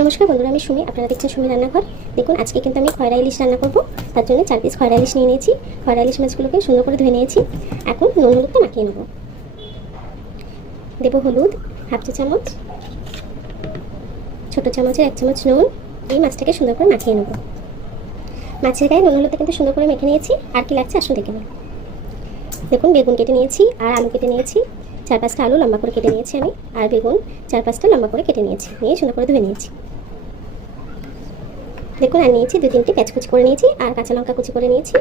নমস্কার বন্ধুরা, আমি সুমি। আপনারা দেখছেন সুমি রান্নাঘর। দেখুন, আজকে কিন্তু আমি খয়রা ইলিশ রান্না করব। তার জন্য চার পিস খয়রা ইলিশ নিয়ে নিয়েছি। খয়রা ইলিশ মাছগুলোকে সুন্দর করে ধুয়ে নিয়েছি। এখন নুন হলুদটা মাখিয়ে নেব। দেবো হলুদ, হাফ চা চামচ, ছোটো চামচের এক চামচ নুন। এই মাছটাকে সুন্দর করে মাখিয়ে নেব। মাছের গায়ে নুন হলুদটা কিন্তু সুন্দর করে মেখে নিয়েছি। আর কি লাগছে আসুন দেখে নিন দেখুন, বেগুন কেটে নিয়েছি আর আলু কেটে নিয়েছি। চার পাঁচটা আলু লম্বা করে কেটে নিয়েছি আমি। আর বেগুন চার পাঁচটা লম্বা করে কেটে নিয়েছি। নিয়ে সুন্দর করে ধুয়ে নিয়েছি। দেখুন আর নিয়েছি দু তিনটে পেঁয়াজ কুচি করে নিয়েছি আর কাঁচা লঙ্কা কুচি করে নিয়েছি।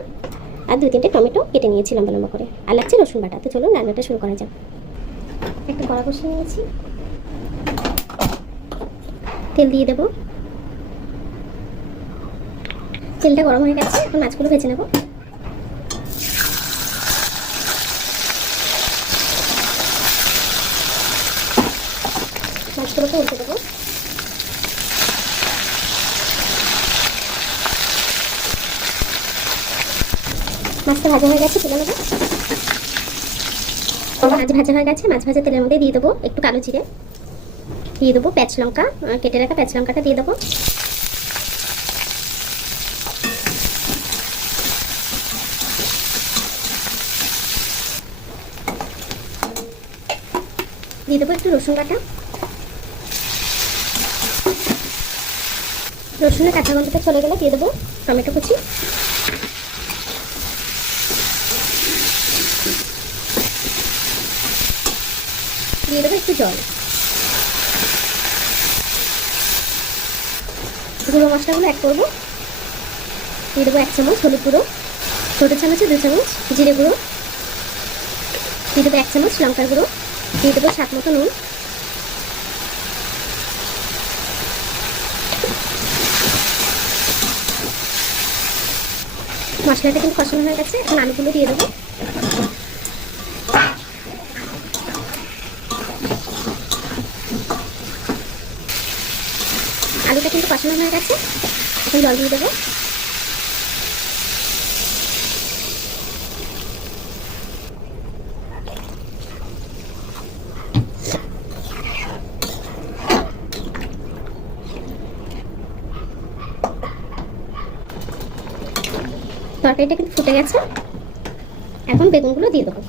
আর দু তিনটে টমেটো কেটে নিয়েছি লম্বা লম্বা করে। আর লাগছে রসুন বাটা। তো চলুন রান্নাটা শুরু করা যাক। একটা কড়া বসিয়ে নিয়েছি। তেল দিয়ে দেবো। তেলটা গরম হয়ে গেছে, এখন মাছগুলো ভেজে নেব। মাছগুলোকে উল্টে দেবো। মাছটা ভাজা হয়ে গেছে তুলে নেব। মাছ ভাজা হয়ে গেছে মাছ ভাজা তেলের মধ্যে দিয়ে দেবো একটু কালো জিরে। দিয়ে দেবো প্যাঁচ লঙ্কা কেটে রাখা প্যাঁচ লঙ্কাটা দিয়ে দেবো। দিয়ে দেবো একটু রসুন বাটা। রসুনের কাঁচা গন্ধটা চলে গেলে দিয়ে দেবো টমেটো কুচি। দিয়ে দেবো একটু জল। গুঁড়ো মশলাগুলো অ্যাড করব। দিয়ে দেবো এক চামচ হলুদ গুঁড়ো, ছোটো চামচে দু চামচ জিরে গুঁড়ো, দিয়ে দেবো এক চামচ লঙ্কার গুঁড়ো, দিয়ে দেবো স্বাদ মতো নুন। মশলাটা কিন্তু কষানো হয়ে গেছে, এখন আলুগুলো দিয়ে দেবো। আলুটা কিন্তু কষানো হয়ে গেছে। এখন জল দিয়ে দেবো। তরকারিটা কিন্তু ফুটে গেছে। এখন বেগুনগুলো দিয়ে দেবো।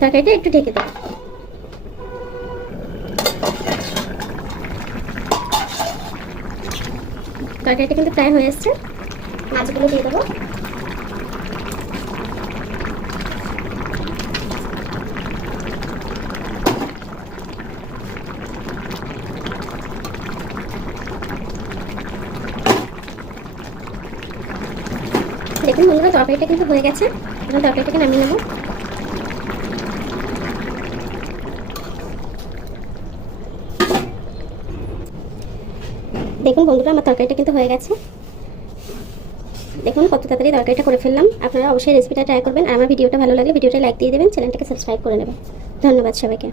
তরকারিটা একটু ঢেকে দেবো। তরকারিটা কিন্তু প্রায় হয়ে এসছে। মাছগুলো দিয়ে দেবো। দেখুন বন্ধুরা, তরকারিটা কিন্তু হয়ে গেছে। এখন তরকারিটাকে নামিয়ে নেব। দেখুন বন্ধুরা, আমার তরকারিটা কিন্তু হয়ে গেছে। দেখুন কত তাড়াতাড়ি তরকারিটা করে ফেললাম। আপনারা অবশ্যই রেসিপিটা ট্রাই করবেন। আর আমার ভিডিওটা ভালো লাগলে ভিডিওটা লাইক দিয়ে দেবেন চ্যানেলটাকে সাবস্ক্রাইব করে নেবেন। ধন্যবাদ সবাইকে।